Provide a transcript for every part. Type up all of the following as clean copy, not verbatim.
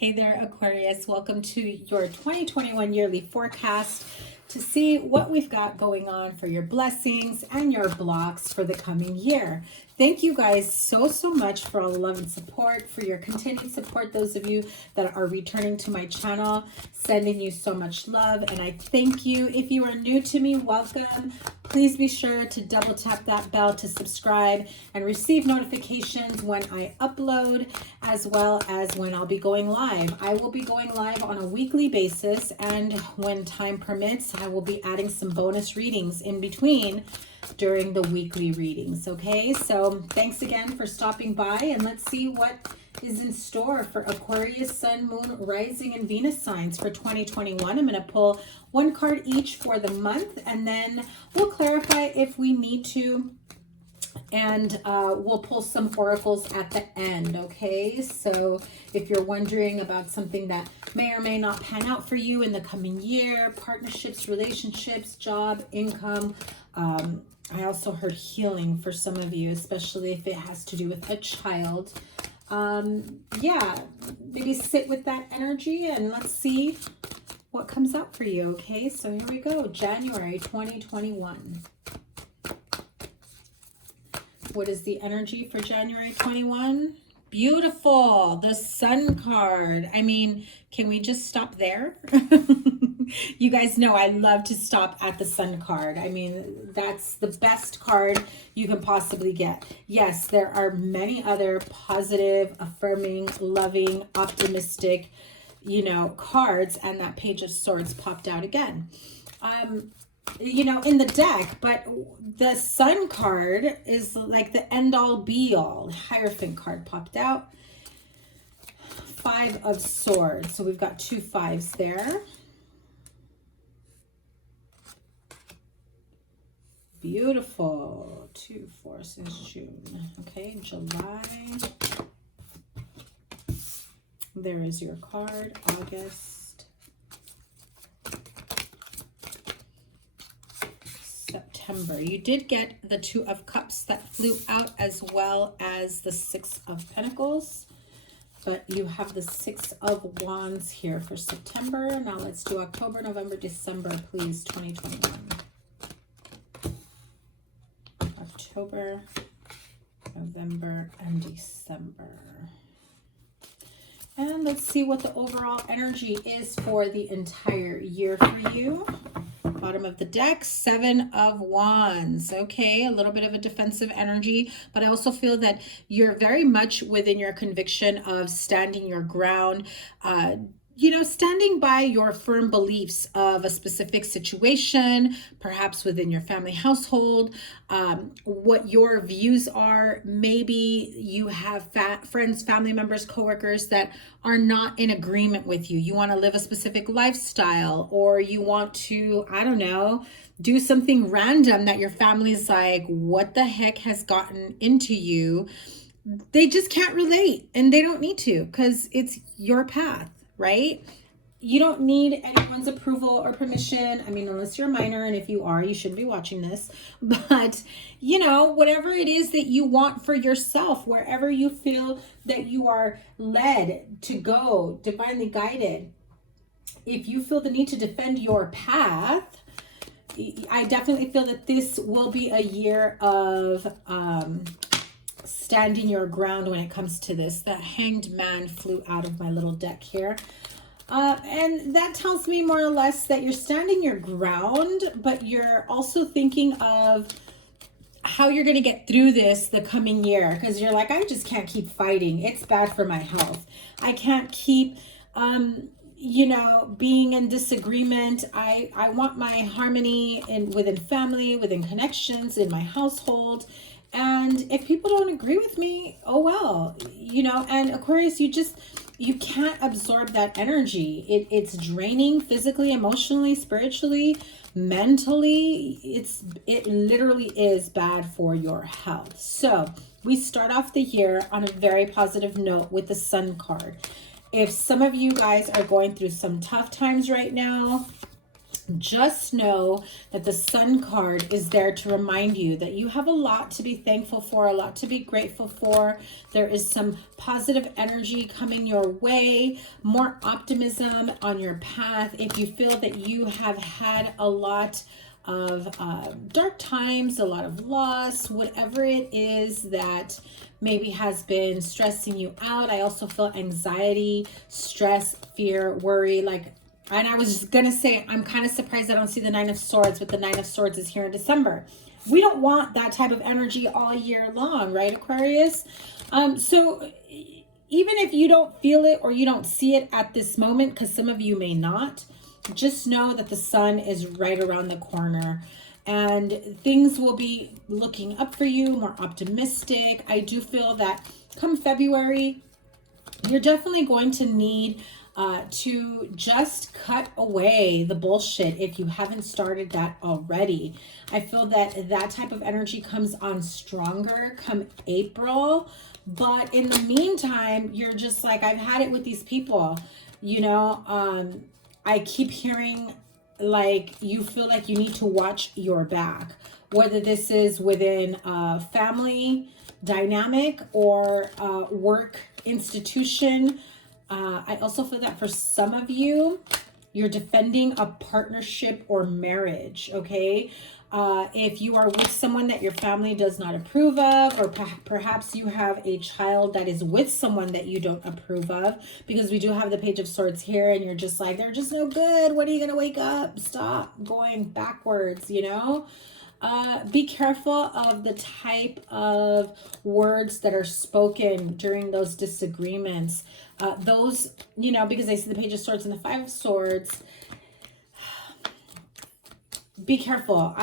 Hey there, Aquarius. Welcome to your 2021 yearly forecast to see what we've got going on for your blessings and your blocks for the coming year. Thank you guys so much for all the love and support, for your continued support. Those of you that are returning to my channel, sending you so much love, and I thank you. If you are new to me, welcome. Please be sure to double tap that bell to subscribe and receive notifications when I upload, as well as when I'll be going live. I will be going live on a weekly basis, and when time permits, I will be adding some bonus readings in between during the weekly readings. Okay, so thanks again for stopping by, and let's see what is in store for Aquarius, Sun, Moon, Rising, and Venus signs for 2021. I'm going to pull one card each for the month, and then we'll clarify if we need to, and we'll pull some oracles at the end. Okay, so if you're wondering about something that may or may not pan out for you in the coming year, partnerships, relationships, job, income, I also heard healing for some of you, especially if it has to do with a child. Yeah, maybe sit with that energy and let's see what comes out for you. Okay, so here we go. January 2021. What is the energy for January 21? Beautiful. The Sun card. I mean, can we just stop there? You guys know I love to stop at the Sun card. I mean, that's the best card you can possibly get. Yes, there are many other positive, affirming, loving, optimistic, you know, cards, and that Page of Swords popped out again. You know, in the deck, but the Sun card is like the end-all be-all. Hierophant card popped out. Five of Swords. So we've got two fives there. Beautiful. Two forces, June. Okay, July. There is your card. August. September. You did get the Two of Cups that flew out, as well as the Six of Pentacles. But you have the Six of Wands here for September. Now let's do October, November, December, please, 2021. October, November, and December. And let's see what the overall energy is for the entire year for you. Bottom of the deck, Seven of Wands. Okay, a little bit of a defensive energy, but I also feel that you're very much within your conviction of standing your ground, you know, standing by your firm beliefs of a specific situation, perhaps within your family household, what your views are. Maybe you have friends, family members, coworkers that are not in agreement with you. You want to live a specific lifestyle, or you want to, I don't know, do something random that your family's like, what the heck has gotten into you? They just can't relate, and they don't need to, because it's your path. Right? You don't need anyone's approval or permission. I mean, unless you're a minor, and if you are, you shouldn't be watching this. But, you know, whatever it is that you want for yourself, wherever you feel that you are led to go, divinely guided, if you feel the need to defend your path, I definitely feel that this will be a year of standing your ground when it comes to this. The Hanged Man flew out of my little deck here. And that tells me more or less that you're standing your ground, but you're also thinking of how you're going to get through this the coming year, because you're like, I just can't keep fighting. It's bad for my health. I can't keep, you know, being in disagreement. I want my harmony within family, within connections, in my household. And if people don't agree with me, oh well, you know. And Aquarius, you can't absorb that energy. It's draining physically, emotionally, spiritually, mentally. It literally is bad for your health. So we start off the year on a very positive note with the Sun card. If some of you guys are going through some tough times right now, Just know that the Sun card is there to remind you that you have a lot to be thankful for, a lot to be grateful for. There is some positive energy coming your way, more optimism on your path. If you feel that you have had a lot of dark times, a lot of loss, whatever it is that maybe has been stressing you out. I also feel anxiety, stress, fear, worry, and I was just going to say, I'm kind of surprised I don't see the Nine of Swords, but the Nine of Swords is here in December. We don't want that type of energy all year long, right, Aquarius? So even if you don't feel it or you don't see it at this moment, because some of you may not, just know that the Sun is right around the corner and things will be looking up for you, more optimistic. I do feel that come February, you're definitely going to need to just cut away the bullshit if you haven't started that already. I feel that that type of energy comes on stronger come April. But in the meantime, you're just like, I've had it with these people, you know. I keep hearing like you feel like you need to watch your back, whether this is within a family dynamic or work institution. I also feel that for some of you, you're defending a partnership or marriage, okay? If you are with someone that your family does not approve of, or perhaps you have a child that is with someone that you don't approve of, because we do have the Page of Swords here, and you're just like, they're just no good. When are you going to wake up? Stop going backwards, you know? Be careful of the type of words that are spoken during those disagreements. Those, you know, because I see the Page of Swords and the Five of Swords. Be careful.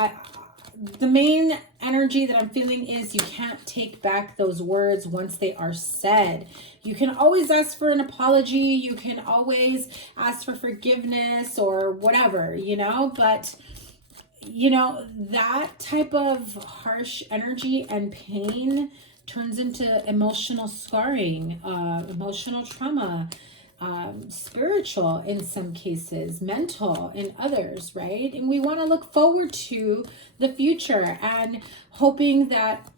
The main energy that I'm feeling is you can't take back those words once they are said. You can always ask for an apology. You can always ask for forgiveness or whatever, you know, but you know, that type of harsh energy and pain turns into emotional scarring, emotional trauma, spiritual in some cases, mental in others, right? And we want to look forward to the future and hoping that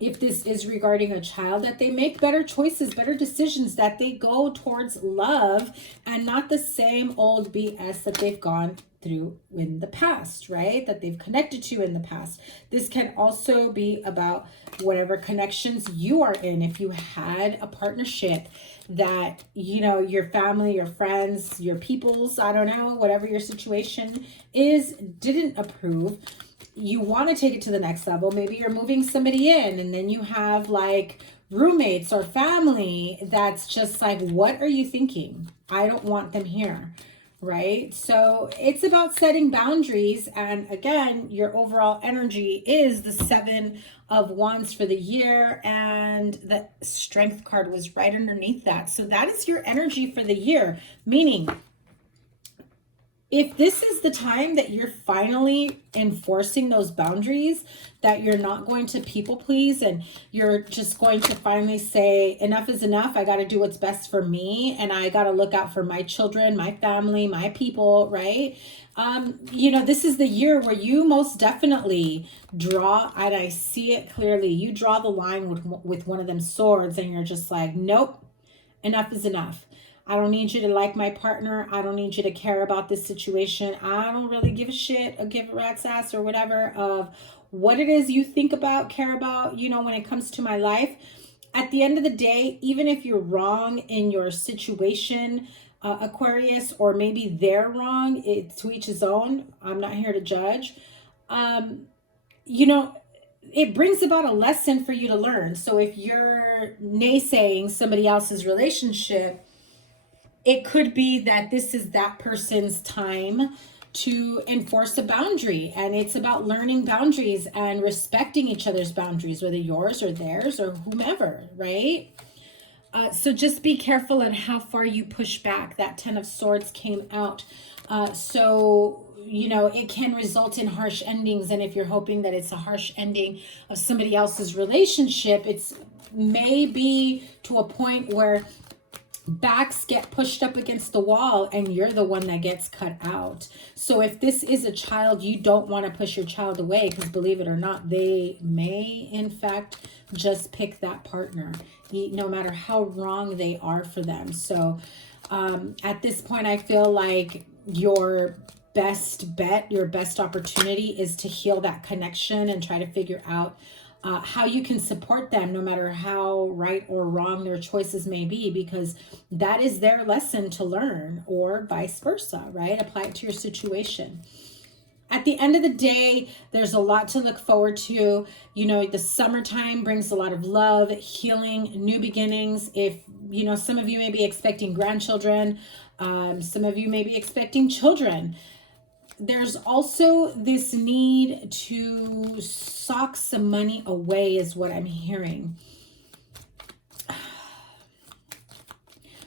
if this is regarding a child, that they make better choices, better decisions, that they go towards love and not the same old BS that they've gone through in the past, right? That they've connected to in the past. This can also be about whatever connections you are in. If you had a partnership that, you know, your family, your friends, your peoples, I don't know, whatever your situation is, didn't approve, you want to take it to the next level. Maybe you're moving somebody in and then you have like roommates or family that's just like, what are you thinking? I don't want them here, right? So it's about setting boundaries. And again, your overall energy is the Seven of Wands for the year, and the Strength card was right underneath that. So that is your energy for the year, meaning if this is the time that you're finally enforcing those boundaries, that you're not going to people please and you're just going to finally say, enough is enough. I got to do what's best for me, and I got to look out for my children, my family, my people, right? You know, this is the year where you most definitely draw, and I see it clearly, you draw the line with one of them swords and you're just like, nope, enough is enough. I don't need you to like my partner. I don't need you to care about this situation. I don't really give a shit or give a rat's ass or whatever of what it is you think about, care about, you know, when it comes to my life. At the end of the day, even if you're wrong in your situation, Aquarius, or maybe they're wrong, it's to each his own. I'm not here to judge. You know, it brings about a lesson for you to learn. So if you're naysaying somebody else's relationship, it could be that this is that person's time to enforce a boundary, and it's about learning boundaries and respecting each other's boundaries, whether yours or theirs or whomever, right? So just be careful on how far you push back. That Ten of Swords came out. So, you know, it can result in harsh endings. And if you're hoping that it's a harsh ending of somebody else's relationship, it's maybe to a point where backs get pushed up against the wall and you're the one that gets cut out. So if this is a child, you don't want to push your child away, because believe it or not, they may in fact just pick that partner, no matter how wrong they are for them. So at this point, I feel like your best bet, your best opportunity is to heal that connection and try to figure out how you can support them, no matter how right or wrong their choices may be, because that is their lesson to learn, or vice versa, right? Apply it to your situation. At the end of the day, there's a lot to look forward to. You know, the summertime brings a lot of love, healing, new beginnings. If, you know, some of you may be expecting grandchildren, some of you may be expecting children. There's also this need to sock some money away is what I'm hearing.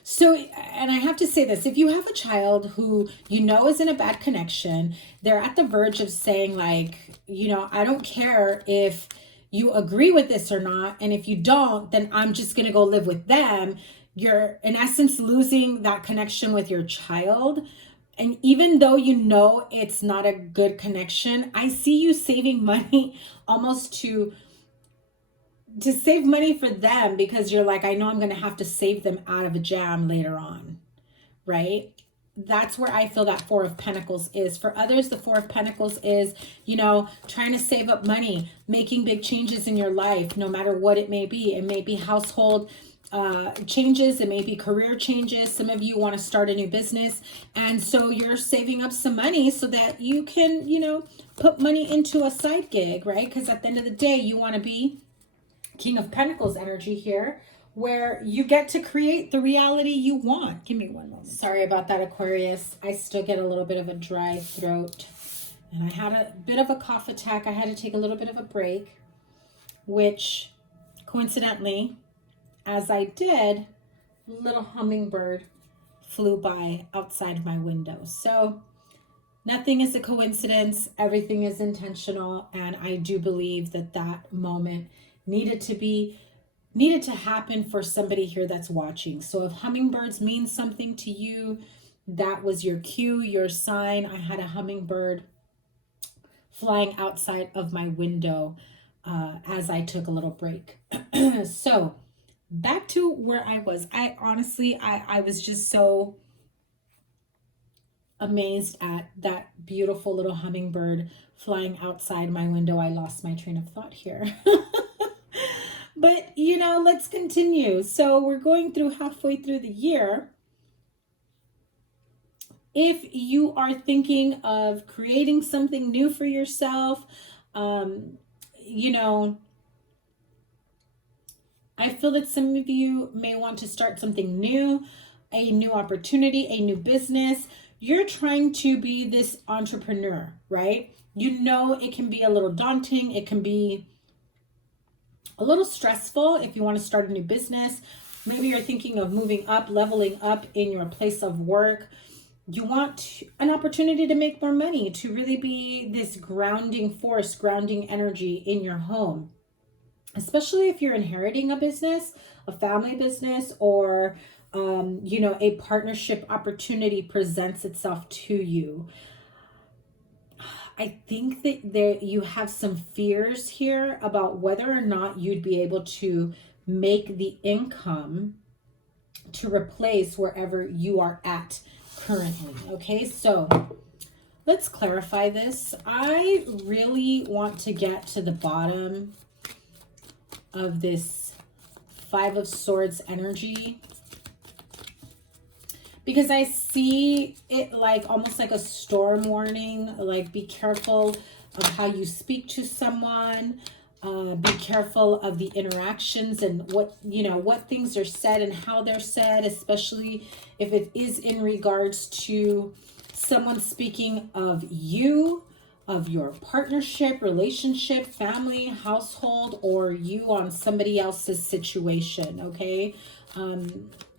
So, and I have to say this, if you have a child who you know is in a bad connection, they're at the verge of saying like, you know, I don't care if you agree with this or not. And if you don't, then I'm just going to go live with them. You're in essence losing that connection with your child. And even though you know it's not a good connection, I see you saving money almost to save money for them, because you're like, I know I'm going to have to save them out of a jam later on, right? That's where I feel that Four of Pentacles is. For others, the Four of Pentacles is, you know, trying to save up money, making big changes in your life, no matter what it may be. It may be household changes, it may be career changes. Some of you want to start a new business, and so you're saving up some money so that you can, you know, put money into a side gig, right? Because at the end of the day, you want to be King of Pentacles energy here, where you get to create the reality you want. Give me one moment. Sorry about that, Aquarius. I still get a little bit of a dry throat, and I had a bit of a cough attack. I had to take a little bit of a break, which coincidentally, as I did, little hummingbird flew by outside my window. So nothing is a coincidence. Everything is intentional. And I do believe that that moment needed to happen for somebody here that's watching. So if hummingbirds mean something to you, that was your cue, your sign. I had a hummingbird flying outside of my window as I took a little break. So back to where I was. I honestly, I was just so amazed at that beautiful little hummingbird flying outside my window. I lost my train of thought here. But, you know, let's continue. So we're going through halfway through the year. If you are thinking of creating something new for yourself, you know, I feel that some of you may want to start something new, a new opportunity, a new business. You're trying to be this entrepreneur, right? You know, it can be a little daunting. It can be a little stressful if you want to start a new business. Maybe you're thinking of moving up, leveling up in your place of work. You want an opportunity to make more money, to really be this grounding force, grounding energy in your home. Especially if you're inheriting a business, a family business, or, you know, a partnership opportunity presents itself to you. I think that you have some fears here about whether or not you'd be able to make the income to replace wherever you are at currently. Okay, so let's clarify this. I really want to get to the bottom of this Five of Swords energy, because I see it like almost like a storm warning. Like, be careful of how you speak to someone. Be careful of the interactions and what, you know, what things are said and how they're said, especially if it is in regards to someone speaking of you, of your partnership, relationship, family, household, or you on somebody else's situation, okay?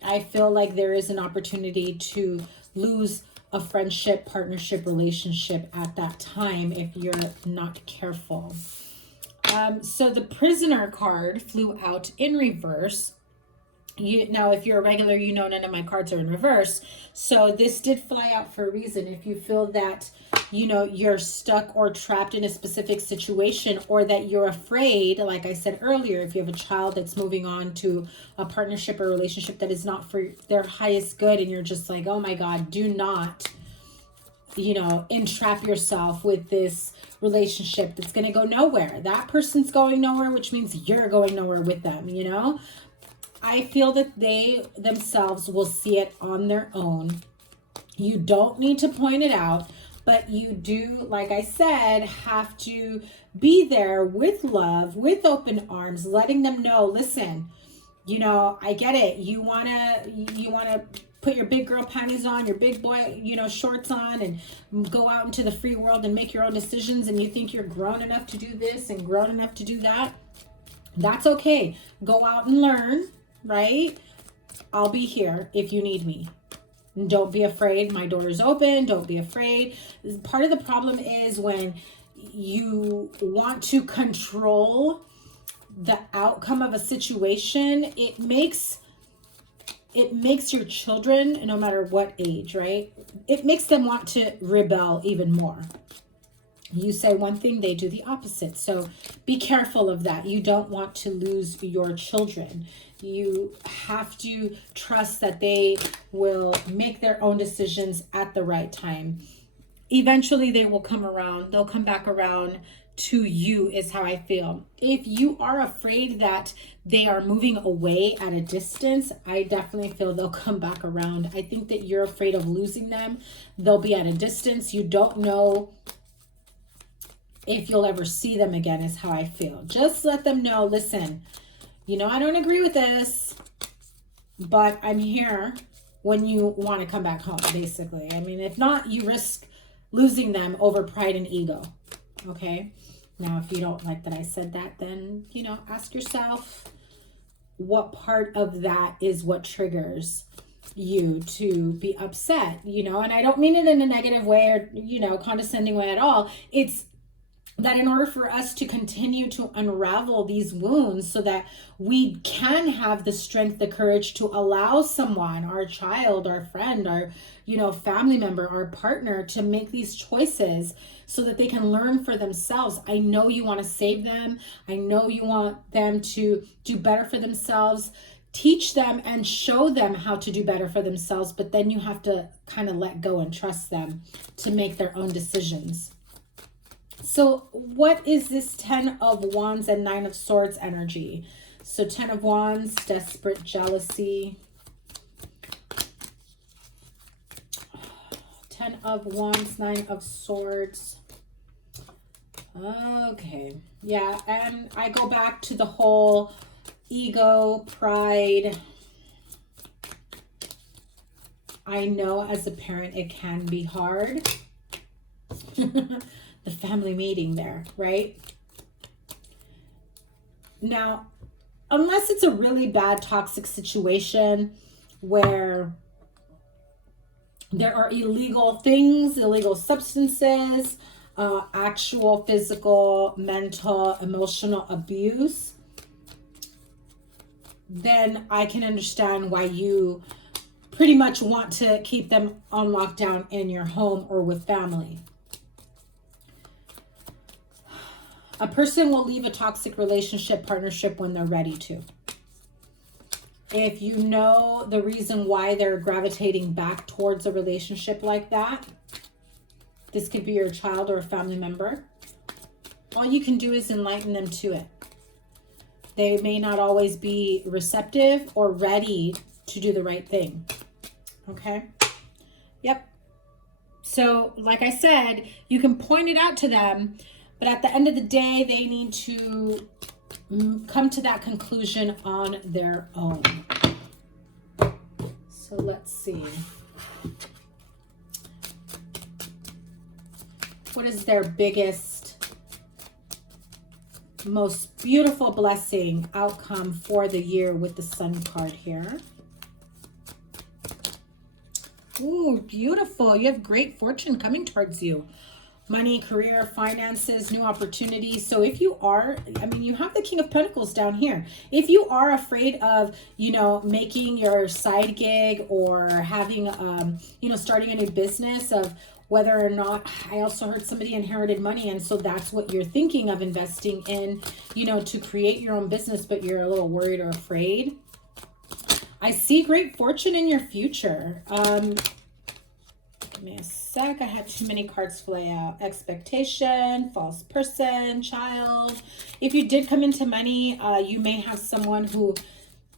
I feel like there is an opportunity to lose a friendship, partnership, relationship at that time if you're not careful. So the Prisoner card flew out in reverse. Now, if you're a regular, you know none of my cards are in reverse. So this did fly out for a reason. If you feel that, you know, you're stuck or trapped in a specific situation, or that you're afraid, like I said earlier, if you have a child that's moving on to a partnership or relationship that is not for their highest good, and you're just like, oh my God, do not, you know, entrap yourself with this relationship that's going to go nowhere. That person's going nowhere, which means you're going nowhere with them, you know? I feel that they themselves will see it on their own. You don't need to point it out, but you do, like I said, have to be there with love, with open arms, letting them know, listen, you know, I get it. You want to put your big girl panties on, your big boy, you know, shorts on, and go out into the free world and make your own decisions, and you think you're grown enough to do this and grown enough to do that. That's okay. Go out and learn. Right? I'll be here if you need me. Don't be afraid. My door is open. Don't be afraid. Part of the problem is when you want to control the outcome of a situation, it makes your children, no matter what age, right? It makes them want to rebel even more. You say one thing, they do the opposite. So be careful of that. You don't want to lose your children. You have to trust that they will make their own decisions at the right time. Eventually they will come around. They'll come back around to you, is how I feel. If you are afraid that they are moving away at a distance, I definitely feel they'll come back around. I think that you're afraid of losing them. They'll be at a distance. You don't know if you'll ever see them again, is how I feel. Just let them know, listen, you know, I don't agree with this, but I'm here when you want to come back home, basically. I mean, if not, you risk losing them over pride and ego, okay? Now, if you don't like that I said that, then, you know, ask yourself what part of that is what triggers you to be upset, you know? And I don't mean it in a negative way or, you know, condescending way at all. It's that in order for us to continue to unravel these wounds so that we can have the strength, the courage to allow someone, our child, our friend, our, you know, family member, our partner, to make these choices so that they can learn for themselves. I know you want to save them. I know you want them to do better for themselves. Teach them and show them how to do better for themselves, but then you have to kind of let go and trust them to make their own decisions. So what is this 10 of Wands and 9 of Swords energy? So 10 of Wands, desperate jealousy. 10 of Wands, 9 of Swords. Okay. Yeah, and I go back to the whole ego, pride. I know as a parent it can be hard. The family meeting there, right? Now, unless it's a really bad toxic situation where there are illegal things, illegal substances, actual physical, mental, emotional abuse, then I can understand why you pretty much want to keep them on lockdown in your home or with family. A person will leave a toxic relationship, partnership when they're ready to. If you know the reason why they're gravitating back towards a relationship like that, this could be your child or a family member, all you can do is enlighten them to it. They may not always be receptive or ready to do the right thing. Okay? Yep. So, like I said, you can point it out to them, but at the end of the day, they need to come to that conclusion on their own. So let's see. What is their biggest, most beautiful blessing outcome for the year with the Sun card here? Ooh, beautiful. You have great fortune coming towards you. money, career, finances, new opportunities. So if you are, I mean, you have the King of Pentacles down here. If you are afraid of, you know, making your side gig or having, you know, starting a new business, of whether or not, I also heard somebody inherited money. And so that's what you're thinking of investing in, you know, to create your own business, but you're a little worried or afraid. I see great fortune in your future. Give me a sec. I had too many cards fly out. Expectation, false person, child. If you did come into money, you may have someone who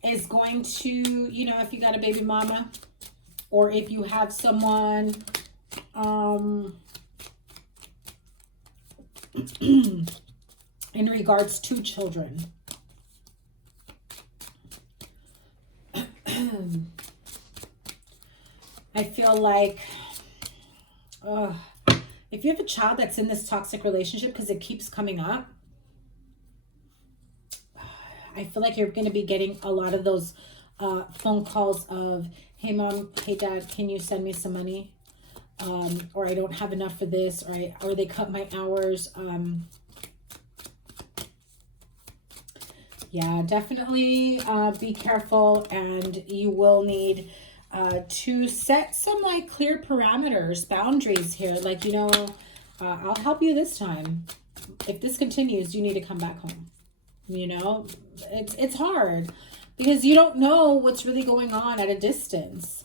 is going to, you know, if you got a baby mama, or if you have someone in regards to children. I feel like if you have a child that's in this toxic relationship, because it keeps coming up, I feel like you're going to be getting a lot of those phone calls of, hey mom, hey dad, can you send me some money? Or I don't have enough for this, or they cut my hours. Yeah, definitely be careful, and you will need to set some like clear parameters, boundaries here. Like, you know, I'll help you this time. If this continues, you need to come back home. You know, it's hard because you don't know what's really going on at a distance.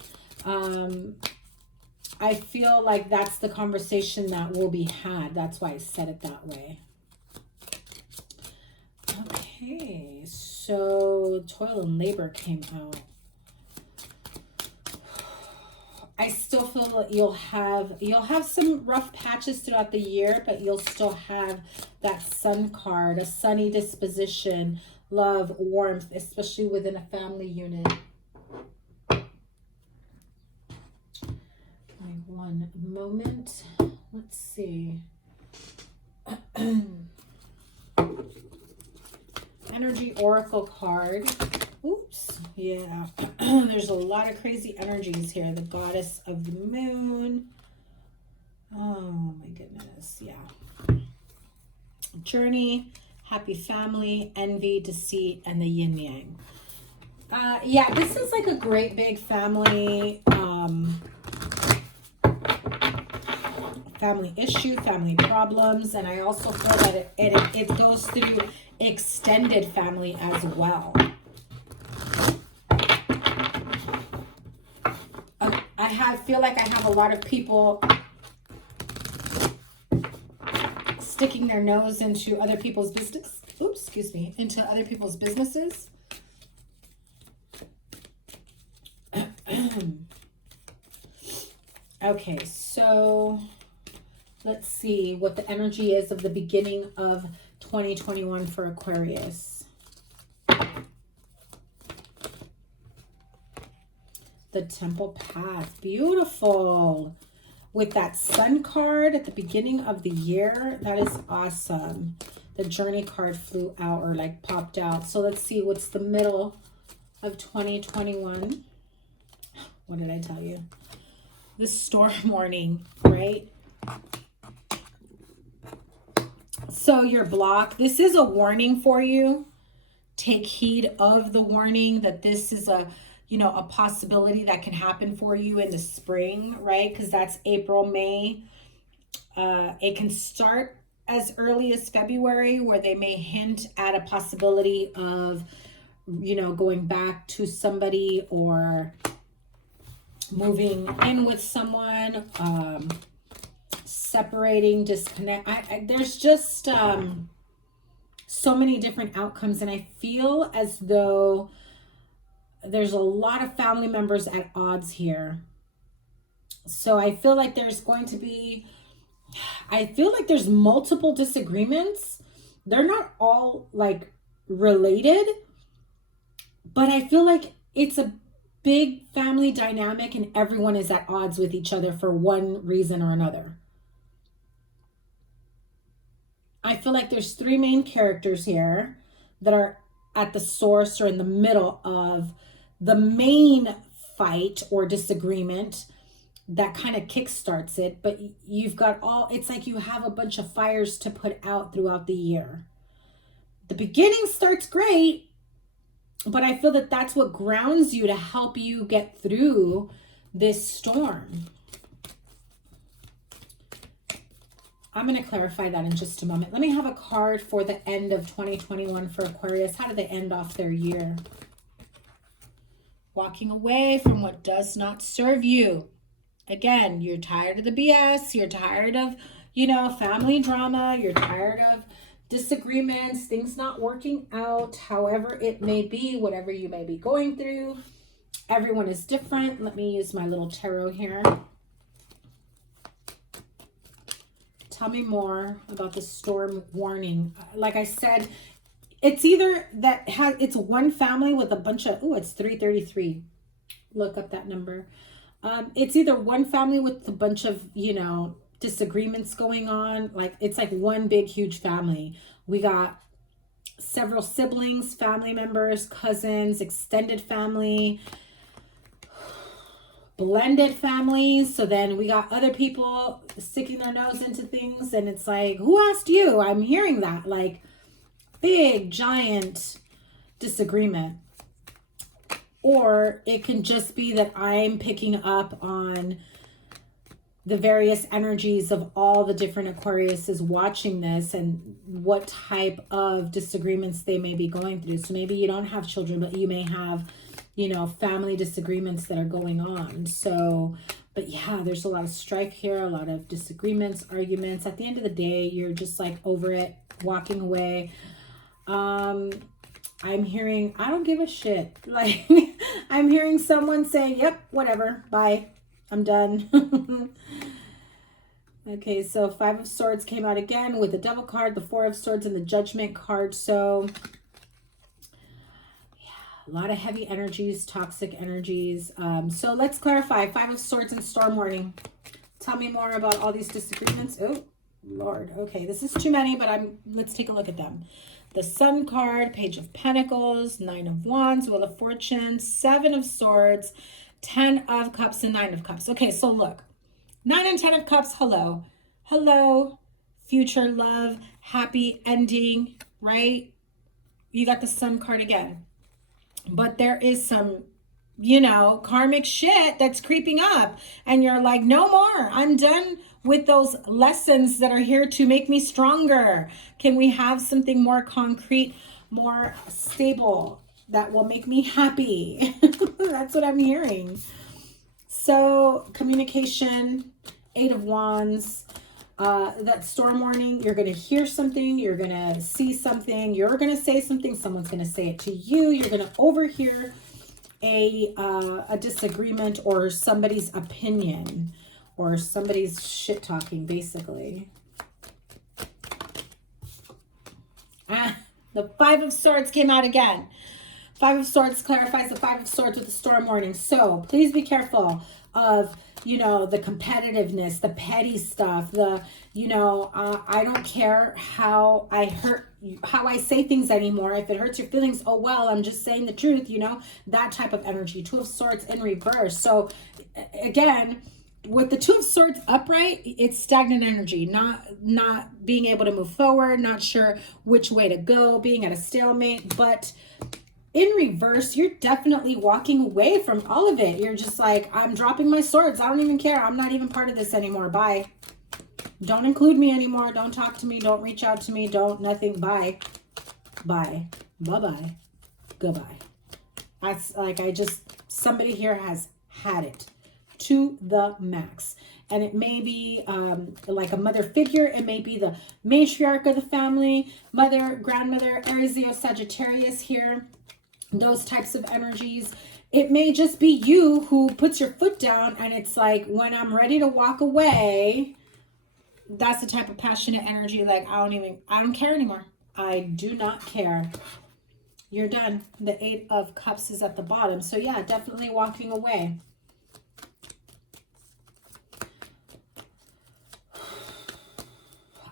I feel like that's the conversation that will be had. That's why I said it that way. Okay, so toil and labor came out. I still feel that you'll have some rough patches throughout the year, but you'll still have that sun card, a sunny disposition, love, warmth, especially within a family unit. One moment. Let's see. Energy Oracle card. Oops. Yeah. There's a lot of crazy energies here. The Goddess of the Moon. Oh my goodness. Yeah. Journey, happy family, envy, deceit, and the yin yang. Yeah, this is like a great big family family issue, family problems, and I also feel that it goes through extended family as well. I feel like I have a lot of people sticking their nose into other people's business. Oops, excuse me, into other people's businesses. Okay, so let's see what the energy is of the beginning of 2021 for Aquarius. The Temple Path. Beautiful. With that Sun card at the beginning of the year. That is awesome. The Journey card flew out, or like popped out. So let's see what's the middle of 2021. What did I tell you? The storm warning, right? So your block, this is a warning for you. Take heed of the warning that this is a, you know, a possibility that can happen for you in the spring, right? Because that's April, May. It can start as early as February, where they may hint at a possibility of, you know, going back to somebody or moving in with someone, separating, disconnect. There's just so many different outcomes, and I feel as though there's a lot of family members at odds here. So I feel like there's going to be, I feel like there's multiple disagreements. They're not all like related, but I feel like it's a big family dynamic and everyone is at odds with each other for one reason or another. I feel like there's three main characters here that are at the source or in the middle of the main fight or disagreement. that kind of kickstarts it, but you've got all, it's like you have a bunch of fires to put out throughout the year. The beginning starts great, but I feel that that's what grounds you to help you get through this storm. I'm going to clarify that in just a moment. Let me have a card for the end of 2021 for Aquarius. How do they end off their year? Walking away from what does not serve you. Again, you're tired of the BS. You're tired of, you know, family drama. You're tired of disagreements, things not working out, however it may be, whatever you may be going through. Everyone is different. Let me use my little tarot here. Tell me more about the storm warning. Like I said, it's either that it's one family with a bunch of, oh, it's 333. Look up that number. It's either one family with a bunch of, you know, disagreements going on. Like it's like one big, huge family. We got several siblings, family members, cousins, extended family, blended families. So then we got other people sticking their nose into things, and it's like, who asked you? I'm hearing that, like big giant disagreement. Or it can just be that I'm picking up on the various energies of all the different Aquariuses watching this and what type of disagreements they may be going through. So maybe you don't have children, but you may have, you know, family disagreements that are going on. So, but yeah, there's a lot of strife here, a lot of disagreements, arguments. At the end of the day, you're just like over it, walking away. I'm hearing, I don't give a shit. Like, I'm hearing someone say, yep, whatever, bye, I'm done. Okay, so Five of Swords came out again with the Devil card, the Four of Swords, and the Judgment card. So, yeah, a lot of heavy energies, toxic energies. So let's clarify. Five of Swords and storm warning. Tell me more about all these disagreements. Oh, Lord. Okay, this is too many, but let's take a look at them. The Sun card, Page of Pentacles, Nine of Wands, Wheel of Fortune, Seven of Swords, 10 of Cups, and 9 of Cups. Okay, so look. 9 and 10 of Cups, hello. Hello, future love, happy ending, right? You got the Sun card again. But there is some, you know, karmic shit that's creeping up. And you're like, no more. I'm done with those lessons that are here to make me stronger. Can we have something more concrete, more stable that will make me happy? That's what I'm hearing. So communication, Eight of Wands, that storm warning, you're going to hear something, you're going to see something, you're going to say something, someone's going to say it to you, you're going to overhear a disagreement or somebody's opinion or somebody's shit talking, basically. The Five of Swords came out again. Five of Swords clarifies the Five of Swords with the storm warning. So please be careful of, you know, the competitiveness, the petty stuff, the, you know, I don't care how I say things anymore. If it hurts your feelings, oh, well, I'm just saying the truth, you know, that type of energy. Two of Swords in reverse. So again, with the Two of Swords upright, it's stagnant energy, not being able to move forward, not sure which way to go, being at a stalemate. But in reverse, you're definitely walking away from all of it. You're just like, I'm dropping my swords. I don't even care. I'm not even part of this anymore. Bye. Don't include me anymore. Don't talk to me. Don't reach out to me. Don't nothing. Bye. Bye. Bye-bye. Goodbye. That's like, somebody here has had it to the max. And it may be like a mother figure. It may be the matriarch of the family, mother, grandmother, Aries, Leo, Sagittarius here. Those types of energies. It may just be you who puts your foot down and it's like, when I'm ready to walk away, that's the type of passionate energy. Like, I don't care anymore. I do not care. You're done. The Eight of Cups is at the bottom. So yeah, definitely walking away.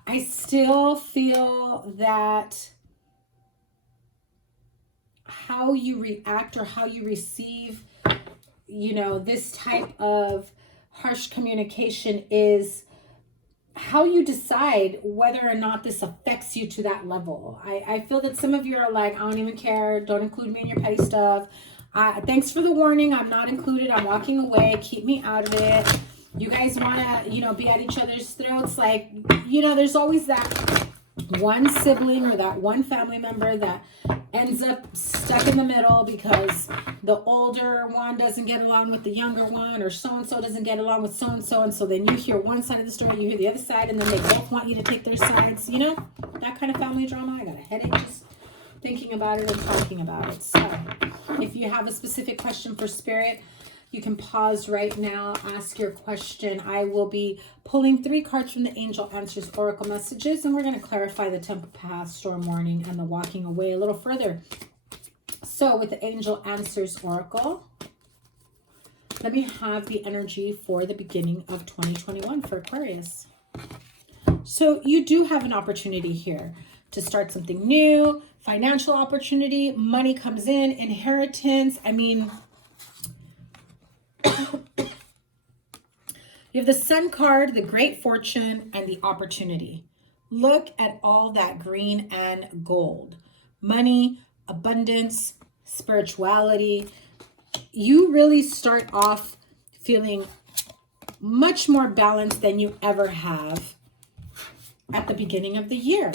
I still feel that how you react or how you receive, you know, this type of harsh communication is how you decide whether or not this affects you to that level. I feel that some of you are like, I don't even care. Don't include me in your petty stuff. Thanks for the warning. I'm not included. I'm walking away. Keep me out of it. You guys want to, you know, be at each other's throats. Like, you know, there's always that one sibling or that one family member that ends up stuck in the middle because the older one doesn't get along with the younger one, or so-and-so doesn't get along with so-and-so, and so then you hear one side of the story, you hear the other side, and then they both want you to take their sides. You know, that kind of family drama. I got a headache just thinking about it and talking about it. So if you have a specific question for Spirit, you can pause right now, ask your question. I will be pulling 3 cards from the Angel Answers Oracle Messages, and we're going to clarify the Temple Path, Storm Warning, and the Walking Away a little further. So with the Angel Answers Oracle, let me have the energy for the beginning of 2021 for Aquarius. So you do have an opportunity here to start something new, financial opportunity, money comes in, inheritance. I mean, you have the Sun card, the Great Fortune, and the opportunity. Look at all that green and gold. Money, abundance, spirituality. You really start off feeling much more balanced than you ever have at the beginning of the year.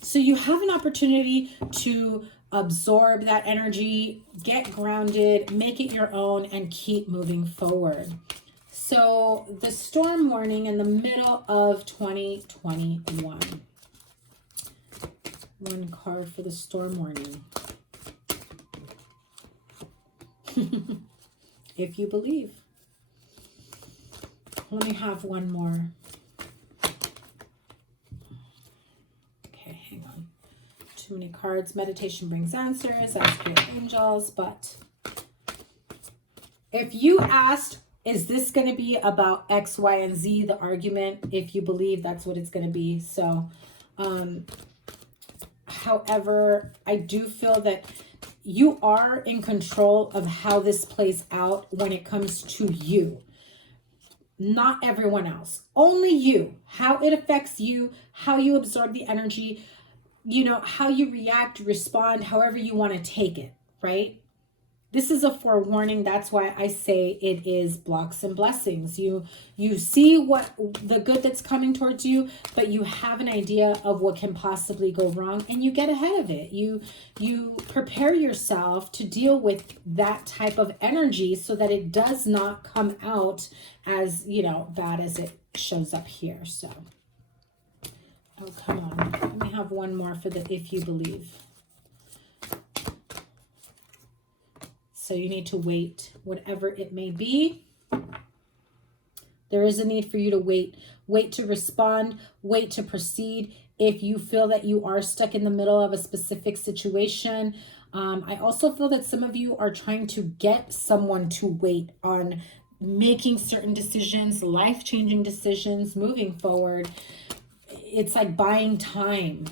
So you have an opportunity to absorb that energy, get grounded, make it your own, and keep moving forward. So the storm warning in the middle of 2021. One card for the storm warning. If you believe. Let me have one more. Okay, hang on. Too many cards. Meditation brings answers. Ask your angels. But if you asked, is this going to be about X, Y, and Z, the argument? If you believe, that's what it's going to be. So, however, I do feel that you are in control of how this plays out when it comes to you. Not everyone else. Only you. How it affects you, how you absorb the energy, you know, how you react, respond, however you want to take it, right? This is a forewarning. That's why I say it is blocks and blessings. You see what the good that's coming towards you, but you have an idea of what can possibly go wrong, and you get ahead of it. You prepare yourself to deal with that type of energy so that it does not come out as, you know, bad as it shows up here. So, oh, come on. Let me have one more for the if you believe. So you need to wait, whatever it may be. There is a need for you to wait. Wait to respond. Wait to proceed. If you feel that you are stuck in the middle of a specific situation. I also feel that some of you are trying to get someone to wait on making certain decisions, life-changing decisions, moving forward. It's like buying time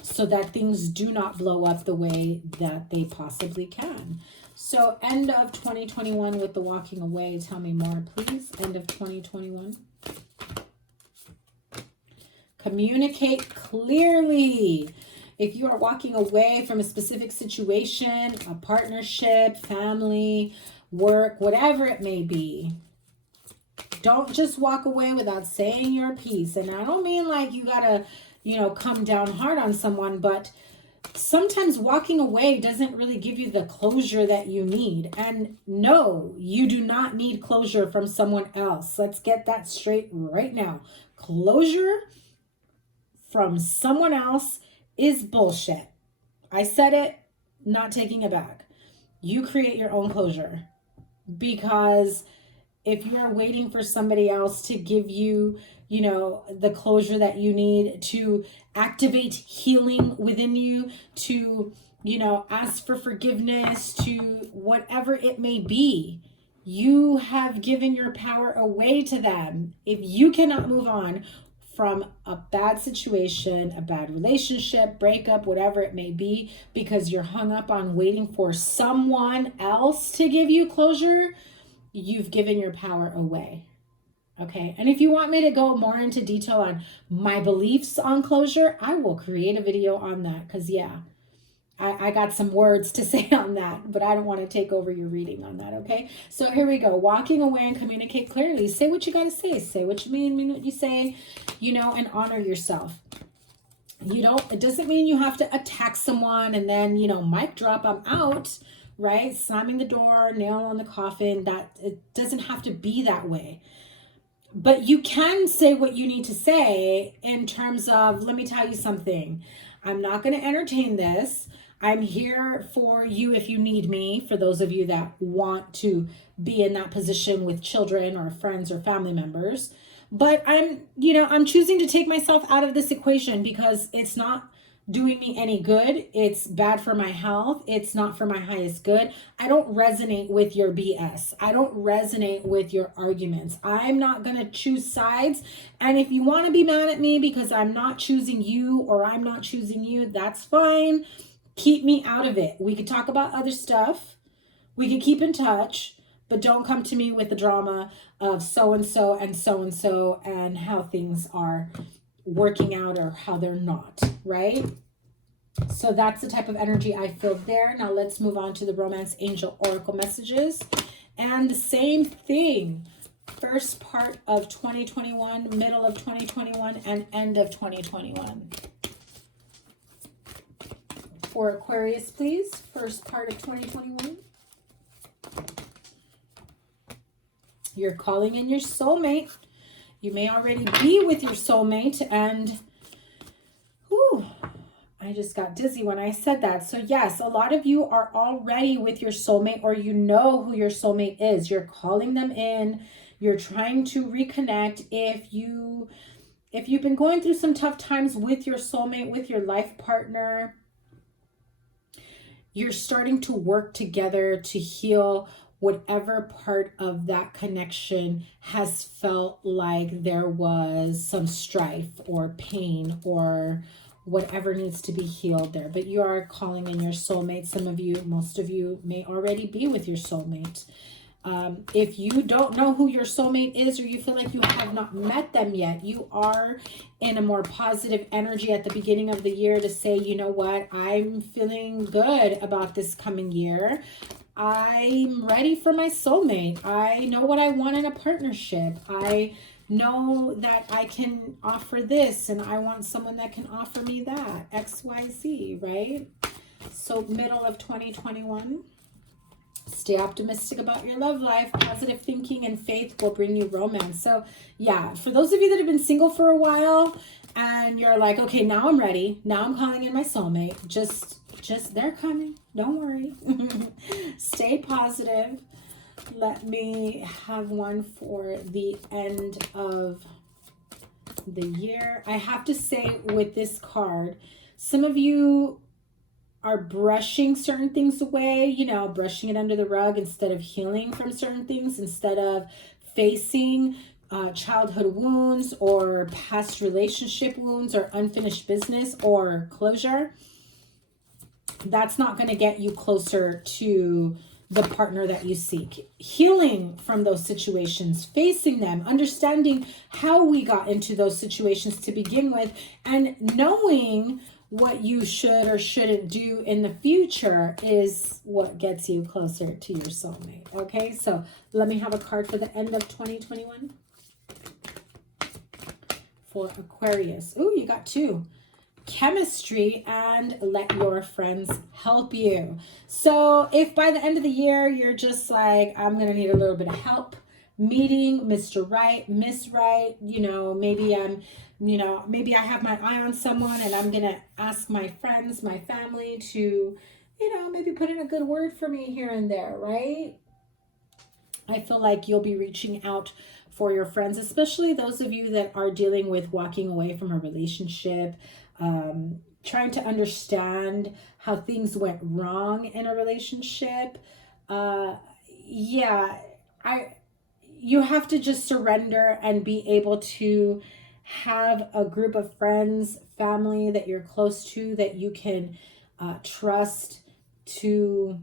so that things do not blow up the way that they possibly can. So end of 2021 with the walking away. Tell me more, please. End of 2021. Communicate clearly. If you are walking away from a specific situation, a partnership, family, work, whatever it may be, don't just walk away without saying your piece. And I don't mean like you gotta, you know, come down hard on someone, but sometimes walking away doesn't really give you the closure that you need. And no, you do not need closure from someone else. Let's get that straight right now. Closure from someone else is bullshit. I said it, not taking it back. You create your own closure, because if you are waiting for somebody else to give you, you know, the closure that you need to activate healing within you, to, you know, ask for forgiveness, to whatever it may be, you have given your power away to them. If you cannot move on from a bad situation, a bad relationship, breakup, whatever it may be, because you're hung up on waiting for someone else to give you closure, you've given your power away. Okay. And if you want me to go more into detail on my beliefs on closure, I will create a video on that. Because, yeah, I got some words to say on that, but I don't want to take over your reading on that, okay? So here we go. Walking away and communicate clearly. Say what you got to say. Say what you mean what you say, you know, and honor yourself. It doesn't mean you have to attack someone and then, you know, mic drop, I'm out, right? Slamming the door, nail on the coffin. That it doesn't have to be that way. But you can say what you need to say in terms of, let me tell you something. I'm not going to entertain this. I'm here for you if you need me, for those of you that want to be in that position with children or friends or family members. But I'm choosing to take myself out of this equation because it's not doing me any good. It's bad for my health. It's not for my highest good. I don't resonate with your BS. I don't resonate with your arguments. I'm not going to choose sides. And if you want to be mad at me because I'm not choosing you or I'm not choosing you, that's fine. Keep me out of it. We could talk about other stuff. We could keep in touch, but don't come to me with the drama of so-and-so and so-and-so and how things are working out or how they're not, right? So that's the type of energy I feel there. Now let's move on to the Romance Angel Oracle messages. And the same thing. First part of 2021, middle of 2021, and end of 2021. For Aquarius, please. First part of 2021. You're calling in your soulmate. You may already be with your soulmate, and I just got dizzy when I said that. So yes, a lot of you are already with your soulmate, or you know who your soulmate is. You're calling them in. You're trying to reconnect. If you've been going through some tough times with your soulmate, with your life partner, you're starting to work together to heal whatever part of that connection has felt like there was some strife or pain or whatever needs to be healed there. But you are calling in your soulmate. Some of you, most of you may already be with your soulmate. If you don't know who your soulmate is, or you feel like you have not met them yet, you are in a more positive energy at the beginning of the year to say, you know what, I'm feeling good about this coming year. I'm ready for my soulmate. I know what I want in a partnership. I know that I can offer this and I want someone that can offer me that. XYZ, right? So middle of 2021. Stay optimistic about your love life. Positive thinking and faith will bring you romance. So yeah, for those of you that have been single for a while and you're like, okay, now I'm ready. Now I'm calling in my soulmate. Just they're coming. Don't worry. Stay positive. Let me have one for the end of the year. I have to say with this card, some of you are brushing certain things away, you know, brushing it under the rug instead of healing from certain things, instead of facing childhood wounds or past relationship wounds or unfinished business or closure. That's not going to get you closer to the partner that you seek. Healing from those situations, facing them, understanding how we got into those situations to begin with, and knowing what you should or shouldn't do in the future is what gets you closer to your soulmate. Okay, so let me have a card for the end of 2021 for Aquarius. Oh, you got two. Chemistry and let your friends help you. So if by the end of the year you're just like, I'm going to need a little bit of help meeting Mr. Right, Miss Right, you know, maybe maybe I have my eye on someone and I'm going to ask my friends, my family to, you know, maybe put in a good word for me here and there, right? I feel like you'll be reaching out for your friends, especially those of you that are dealing with walking away from a relationship, trying to understand how things went wrong in a relationship. You have to just surrender and be able to have a group of friends, family that you're close to, that you can trust, to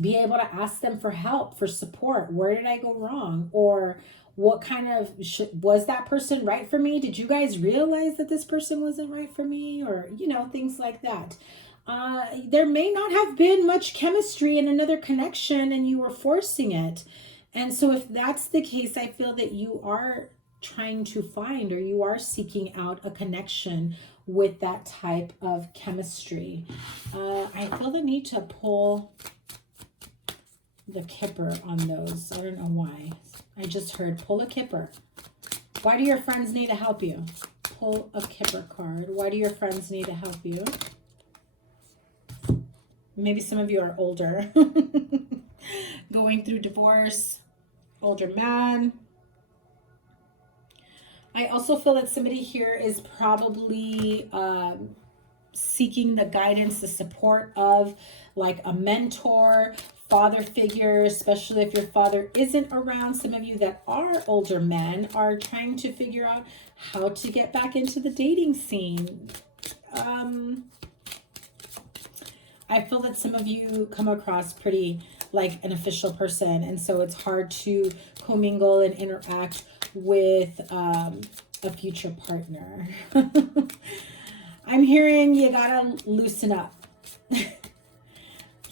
be able to ask them for help, for support. Where did I go wrong? Or What kind of, was that person right for me? Did you guys realize that this person wasn't right for me? Or, you know, things like that. There may not have been much chemistry in another connection and you were forcing it. And so if that's the case, I feel that you are trying to find, or you are seeking out a connection with that type of chemistry. I feel the need to pull the Kipper on those. I don't know why. I just heard pull a Kipper. Why do your friends need to help you? Pull a Kipper card. Why do your friends need to help you? Maybe some of you are older. Going through divorce. Older man. I also feel that somebody here is probably seeking the guidance, the support of like a mentor, father figure, especially if your father isn't around. Some of you that are older men are trying to figure out how to get back into the dating scene. I feel that some of you come across pretty like an official person, and so it's hard to commingle and interact with a future partner. I'm hearing you gotta loosen up.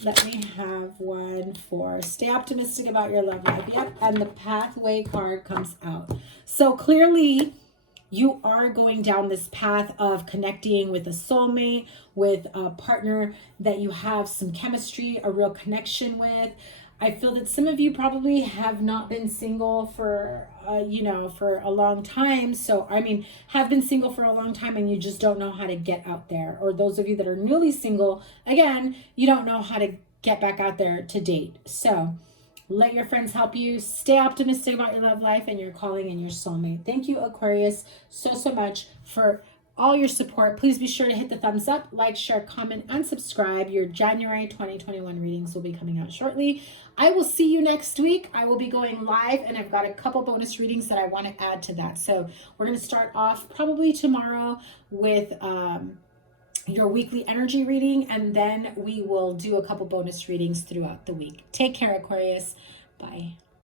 Let me have one for stay optimistic about your love life. Yep, and the pathway card comes out. So clearly you are going down this path of connecting with a soulmate, with a partner that you have some chemistry, a real connection with. I feel that some of you probably have not been single for, for a long time. So, I mean, have been single for a long time and you just don't know how to get out there. Or those of you that are newly single, again, you don't know how to get back out there to date. So let your friends help you. Stay optimistic about your love life and your calling and your soulmate. Thank you, Aquarius, so much for all your support. Please be sure to hit the thumbs up, like, share, comment, and subscribe. Your January 2021 readings will be coming out shortly. I will see you next week. I will be going live, and I've got a couple bonus readings that I want to add to that. So we're going to start off probably tomorrow with your weekly energy reading, and then we will do a couple bonus readings throughout the week. Take care, Aquarius. Bye.